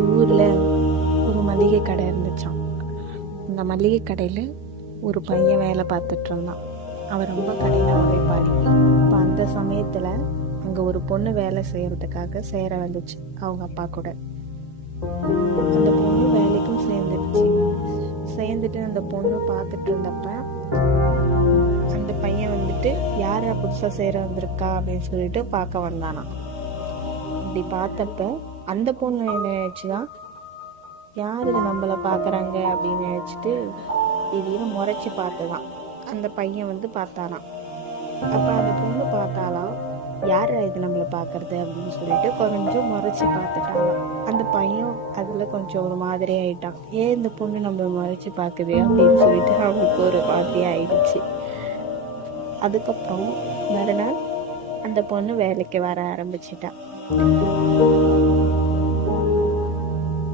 ஒரு ஊரில் ஒரு மளிகை கடை இருந்துச்சான். அந்த மளிகை கடையில் ஒரு பையன் வேலை பார்த்துட்டு இருந்தான். அவன் ரொம்ப கடின உழைப்பாளி. இப்போ அந்த சமயத்தில் அங்கே ஒரு பொண்ணு வேலை செய்கிறதுக்காக சேர வந்துச்சு அவங்க அப்பா கூட. அந்த பொண்ணு வேலைக்கும் சேர்ந்துட்டு அந்த பொண்ணு பார்த்துட்டு இருந்தப்ப அந்த பையன் வந்துட்டு யாரா புதுசாக சேர வந்திருக்கா அப்படின்னு சொல்லிட்டு பார்க்க வந்தானா. அப்படி பார்த்தப்ப அந்த பொண்ணு என்ன நினைச்சுதான், யார் இது நம்மளை பார்க்குறாங்க அப்படின்னு நினச்சிட்டு திடீர்னு முறைச்சி பார்த்துதான் அந்த பையன் பார்த்தானாம். அப்போ அந்த பொண்ணு பார்த்தாலாம், யார் இது நம்மளை பார்க்கறது அப்படின்னு சொல்லிட்டு கொஞ்சம் முறைச்சி பார்த்துட்டாலாம். அந்த பையன் அதில் கொஞ்சம் ஒரு மாதிரி ஆயிட்டான். ஏன் இந்த பொண்ணு நம்மளை முறைச்சி பார்க்குது அப்படின்னு சொல்லிட்டு அவனுக்கு ஒரு மாதிரி ஆயிடுச்சு. அதுக்கப்புறம் மறுநாள் அந்த பொண்ணு வேலைக்கு வர ஆரம்பிச்சிட்டான்.